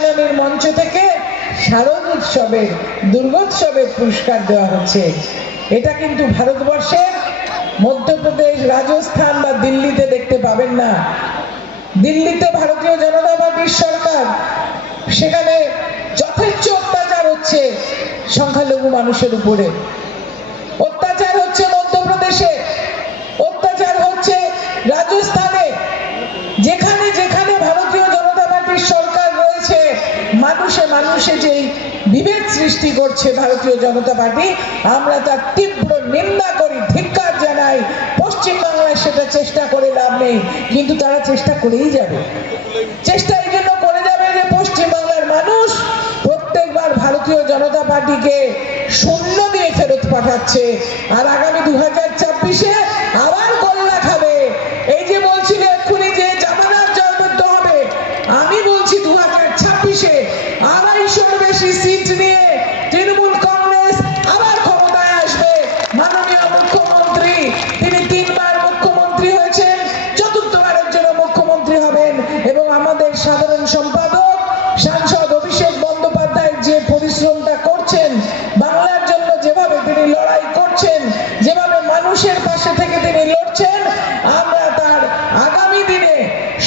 সম্মেলনের মঞ্চ থেকে শারদ উৎসবের, দুর্গোৎসবের পুরস্কার দেওয়া হচ্ছে। এটা কিন্তু ভারতবর্ষের মধ্যপ্রদেশ, রাজস্থান বা দিল্লিতে দেখতে পাবেন না। দিল্লিতে ভারতীয় জনতা পার্টির সরকার, সেখানে যথেচ্ছ অত্যাচার হচ্ছে সংখ্যালঘু মানুষের উপরে। অত্যাচার মানুষে যেই বিভেদ সৃষ্টি করছে ভারতীয় জনতা পার্টি, আমরা তার তীব্র নিন্দা করি, ধিক্কার জানাই। পশ্চিমবাংলায় সেটা চেষ্টা করে লাভ নেই, কিন্তু তারা চেষ্টা করেই যাবে। চেষ্টা এই জন্য করে যাবে যে পশ্চিমবাংলার মানুষ প্রত্যেকবার ভারতীয় জনতা পার্টিকে শূন্য দিয়ে ফেরত পাঠাচ্ছে। আর আগামী দু হাজার ছাব্বিশে আবার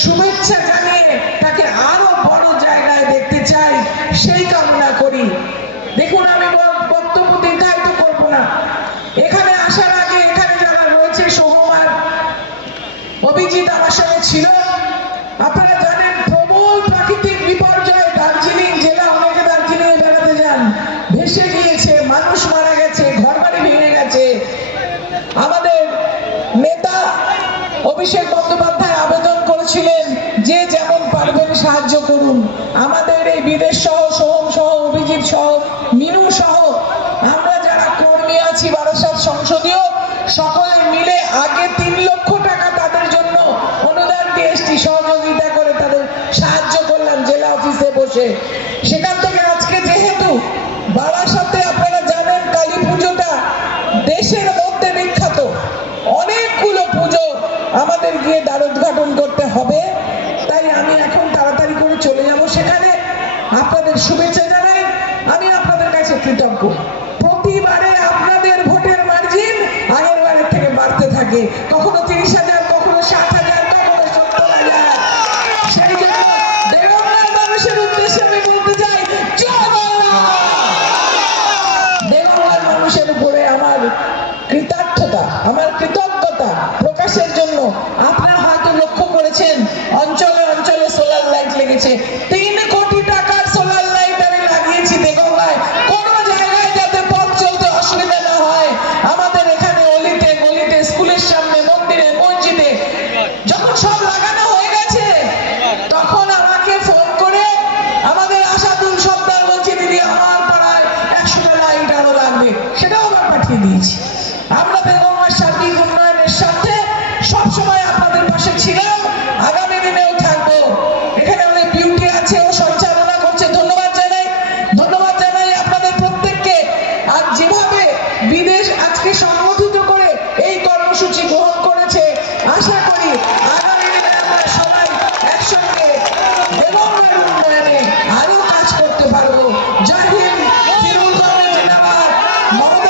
শুভেচ্ছা জানিয়ে তাকে আরও বড় জায়গায় দেখতে চাই, সেই কামনা করি। দেখুন, আমি বক্তব্য দীর্ঘায়িত করব না। এখানে আসার আগে এখানে যারা রয়েছে, সোহমার, অভিজিৎ আমার সঙ্গে ছিল। আপনারা জানেন, প্রবল প্রাকৃতিক বিপর্যয় দার্জিলিং জেলা, অনেকে দার্জিলিং এ বেড়াতে যান। ভেসে গিয়েছে, মানুষ মারা গেছে, ঘরবাড়ি ভেঙে গেছে। আমাদের নেতা অভিষেক বন্দ্যোপাধ্যায় বারাসাত আপনারা জানেন কালী পুজোটা দেশের মধ্যে বিখ্যাত। অনেকগুলো পুজো করতে হবে। তাই আমি এখন তাড়াতাড়ি করে চলে সেখানে। আপনাদের শুভেচ্ছা কৃতজ্ঞ। প্রতিবারে আপনাদের ভোটের মার্জিন আগের বারের থেকে বাড়তে থাকে। কখনো তিরিশ হাজার, কখনো ষাট হাজার, কখনো সত্তর হাজার। মানুষের উপরে আমার কৃতার্থতা, আমার কৃতজ্ঞতা প্রকাশের জন্য আপনারা হয়তো লক্ষ্য করেছেন, অঞ্চলে অঞ্চলে সোলার লাইট লেগেছে। আমরা বেগম সার্বিক উন্নয়নের সাথে সবসময় আপনাদের পাশে ছিলাম।